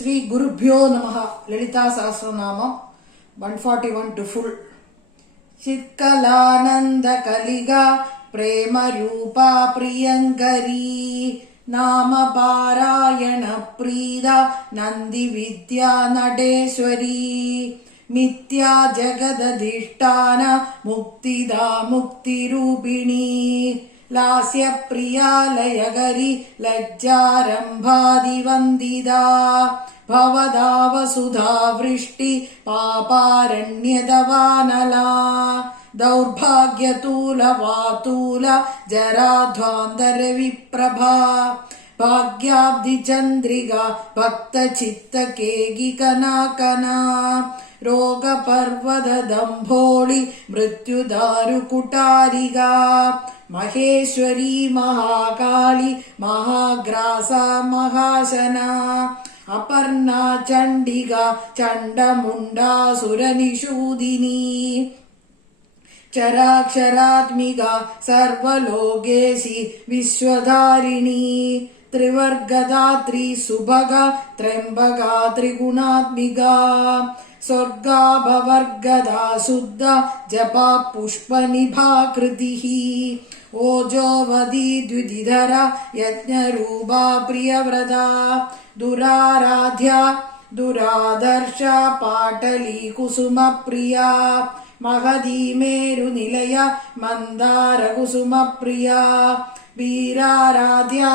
श्री गुरुभ्यो नमः. Lalita सहस्रनामम् 141 to full. चित्कलानंद कलिगा प्रेम रूपा प्रियंकरी नाम पारायण प्रीदा नंदी विद्या नडेश्वरी मिथ्या जगदधिष्ठान मुक्तिदा मुक्तिरूपिणी लास्य प्रिया लयगरी लज्जारंभादिवंदिदा भवदा वसुधा वृष्टि पापारण्यदवानला दौर्भाग्यतूल वातूल जराध्वांतर विप्रभा भाग्याब्धि चंद्रिका भक्त चित्त केगी कना कना रोग पर्वत दंभोळि मृत्युदारु कुटारिगा महेश्वरी महाकाली महाग्रासा महाशना अपर्णा चंडिका चंडमुंडा सुरनिषूदिनी चराक्षरात्मिका सर्वलोकेशी विश्वधारिणी त्रिवर्गदात्री सुभगा त्र्यंबका त्रिगुणात्मिका स्वर्गाभवर्गदा शुद्ध जपा पुष्पनिभाकृतिः ओजोवदी द्विधिधरा यज्ञरूपा प्रियव्रता दुराराध्या दुरादर्शा पाटली कुसुमप्रिया महदी मेरुनिलया मंदार कुसुमप्रिया वीराराध्या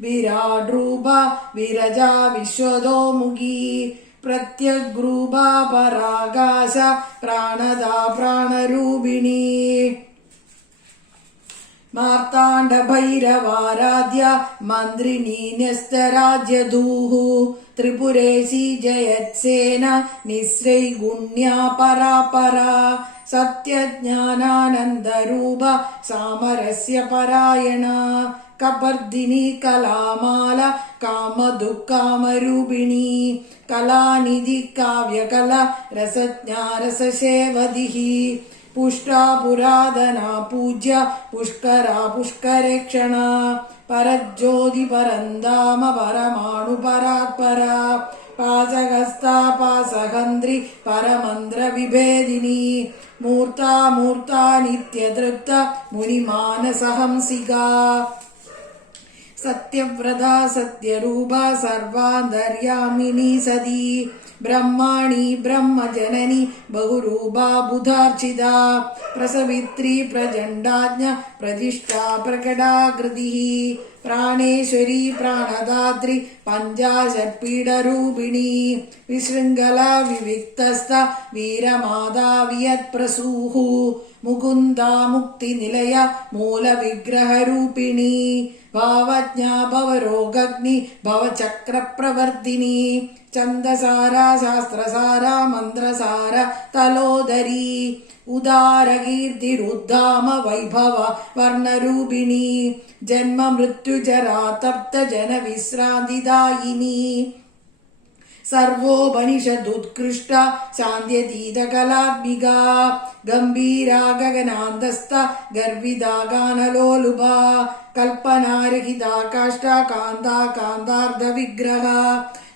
विराड्रूपा विरजा विश्वदोमुखी प्रत्यग्रूपा पराकाश प्राणदा प्राणरूपिणी मार्तांड भैरवाराध्या मंद्रिणी न्यस्तराज्यधूः त्रिपुरेशी जयत्सेना निःश्रैगुण्या परापरा सत्यज्ञानानन्दरूपा सामरस्य परायणा कपर्दिनी कलामाला कामदुःखामरूपिणी कलानिधि काव्यकला रसज्ञा रससेवधिः पुष्टा पुरादना पूज्य पुष्करा पुष्करेक्षणा परज्योति परन्दाम परमाणु परात्परा पासहस्ता पासहन्त्री परमन्त्र विभेदिनी मूर्ता मूर्ता नित्यतृप्ता मुनिमानसहंसिका सत्यव्रता सत्यरूपा सर्वान्तर्यामिनी सती ब्रह्माणि ब्रह्मजननी बहुरूपा बुधार्चिता प्रसवित्री प्रचण्डाज्ञा प्रतिष्ठा प्रकटाकृतिः प्राणेश्वरी प्राणदात्री पञ्चाशत्पीडरूपिणी विशृङ्खला विविक्तस्था वीरमाता वियत्प्रसूः मुकुन्दा मुक्तिनिलया मूलविग्रहरूपिणी भावज्ञा भवरोगग्नि भवचक्रप्रवर्तिनी छन्दसारा शास्त्रसारा मन्त्रसारा तलोदरी उदारकीर्तिरुद्धाम वैभव वर्णरूपिणी जन्म मृत्युजरा तप्त जन विश्रान्तिदायिनी सर्वोपनिषदुत्कृष्टा शान्त्यतीतकलात्मिका गम्भीरा गगनान्तस्था गर्विता गानलोलुपा कल्पनारहिता काष्ठा कान्ता कान्तार्धविग्रहा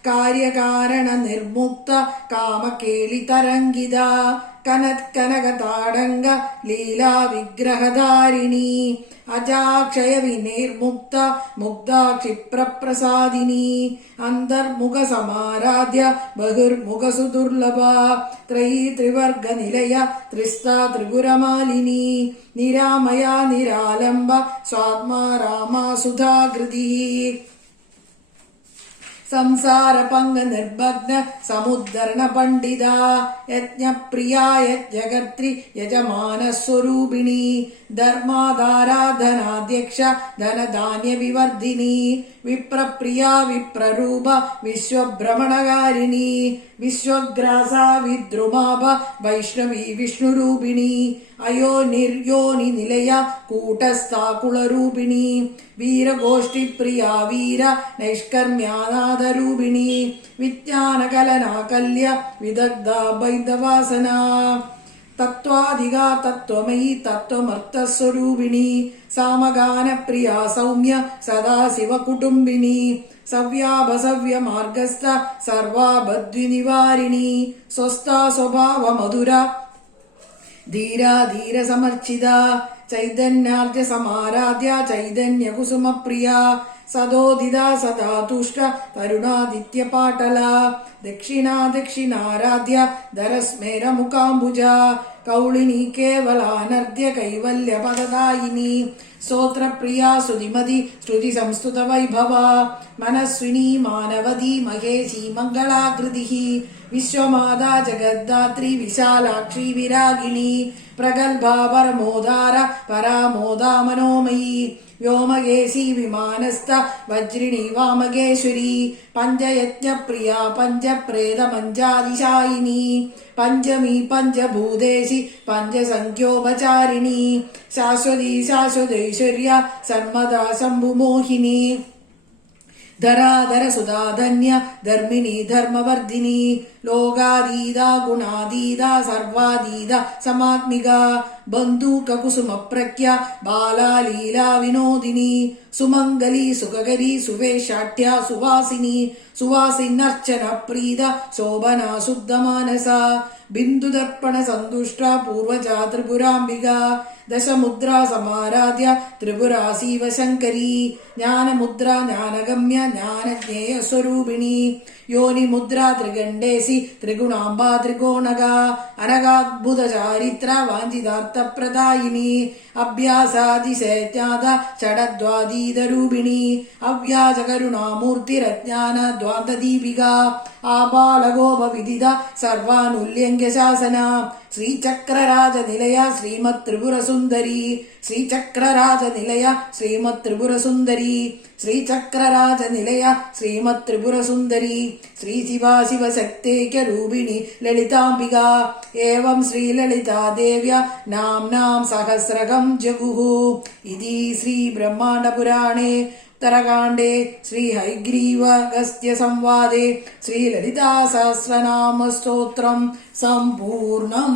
कार्यकारण निर्मुक्ता कामकेलितरङ्गिता कनत्कनकताडङ्ग लीला विग्रहधारिणी अजाक्षय विनिर्मुक्ता मुग्धा क्षिप्रप्रसादिनी अन्तर्मुख समाराध्य बहिर्मुख सुदुर्लभा त्रयी त्रिवर्ग निलया त्रिस्ता त्रिपुरमालिनी निरामया निरालम्ब स्वात्मा रामा सुधाकृतिः संसार पंग निर्भग्न समुद्धरण पंडिता यज्ञ प्रिया यज्ञकर्त्री यजमान स्वरूपिणी धर्माधाराधनाध्यक्ष धन धान्य विवर्धिनी विप्रप्रिया विप्ररूपा विश्वभ्रमणकारिणी विश्वग्रासा विद्रुमाभ वैष्णवी विष्णुरूपिणी अयो निर्योनि निलया कूटस्था कुलरूपिणी वीरगोष्ठी प्रिया वीर नैष्कर्म्यानादरूपिणी विज्ञानकलना कल्य विदग्धा वैदवासना तत्त्वाधिगा तत्त्वमयी तत्त्वमर्थस्वरूपिणी सामगान प्रिया सौम्य सदाशिव कुटुम्बिनी സവ്യാപസവ്യ മാർഗസ്ഥ സർവാബദ്വിനിവാരിണി സ്വസ്ഥാ സ്വഭാവ മധുര ധീരാ ധീര സമർച്ചിത ചൈതന്യാർജ സമാരാധ്യ ചൈതന്യ കുസുമപ്രിയ സദോദിത സദാ തുഷ്ട തരുണാദിത്യ പാട്ടല ദക്ഷിണാ ദക്ഷിണാരാധ്യ ധരസ്മേര മുഖാംബുജ കൗളിനി കേവലാനർദ്യ കൈവല്യ പദദായിനി സ്തോത്രപ്രിയ സുതിമതി ശ്രുതി സംസ്തുത വൈഭവ മനസ്വിനി മാനവതി മഹേശി മംഗളാകൃതി വിശ്വമാതാ ജഗദ്ധാത്രി വിശാലാക്ഷി വിരാഗിണി പ്രഗൽഭാ പരമോദാര പരാമോദാ മനോമയി വ്യോമകേശി വിമാനസ്ഥ വജ്രിണി വാമകേശ്വരി പഞ്ചയജ്ഞപ്രിയ പഞ്ചപ്രേത മഞ്ചാതിശായിനി പഞ്ചമി പഞ്ചഭൂതേശി പഞ്ചസംഖ്യോപചാരിണി ശാശ്വതി ശാശ്വതൈശ്വര്യ സർമ്മദാ ശംഭുമോഹിനി ധരാധര സുധാധന്യ ധർമ്മിണി ധർമ്മവർദ്ധിനി ലോകാതീത ഗുണാതീത സർവാതീത സമാത്മിക ബന്ധൂക കുസുമപ്രഖ്യ ബാലാലീലാ വിനോദിനി സുമംഗലി സുഖകരി സുവേഷാഠ്യ സുവാസിനി സുവാസിനർച്ചന പ്രീത ശോഭന ശുദ്ധമാനസ ബിന്ദുദർപ്പണ സന്തുഷ്ട പൂർവജാ ത്രിപുരാംബിക ദശമുദ്രാ സമാരാധ്യ ത്രിപുരാ ശിവശങ്കരി ജ്ഞാനമുദ്ര ജ്ഞാനഗമ്യ ജ്ഞാനജ്ഞേയ സ്വരൂപിണി യോനിമുദ്ര ത്രികണ്ഡേസി ത്രിഗുണാംബ ത്രികോണക അനഗാദ്ഭുത ചാരിത്ര വാഞ്ചിതാർത്ഥപ്രദായിനി അഭ്യാസാതിശേജ്ഞാത ഷഡദ്വാതീതരൂപിണി അവ്യാജകരുണാമൂർത്തിരജ്ഞാന ദ്വാന്തദീപിക ആപാലഗോപവിദിത സർവാനുല്യങ്ക ശാസന ശ്രീചക്രരാജനിലയ ശ്രീമത് ത്രിപുരസുന്ദരി ശ്രീചക്രരാജനിലയ ശ്രീമത് ത്രിപുരസുന്ദരി ശ്രീചക്രരാജനിലയ ശ്രീമത് ത്രിപുരസുന്ദരി ശ്രീ ശിവശക്തൈക്യരൂപിണി ലളിതാംബിക ഏവം ശ്രീലളിതാദേവ്യ നാംനാം സഹസ്രകം ജഗുഃ ഇതി ശ്രീ ബ്രഹ്മാണ്ഡപുരാണേ ഉത്തരകാണ്ഡേ ശ്രീ ഹയഗ്രീവഗസ്ത്യ സംവാദേ ശ്രീ ലളിതാ സഹസ്രനാമ സ്തോത്രം സമ്പൂർണം.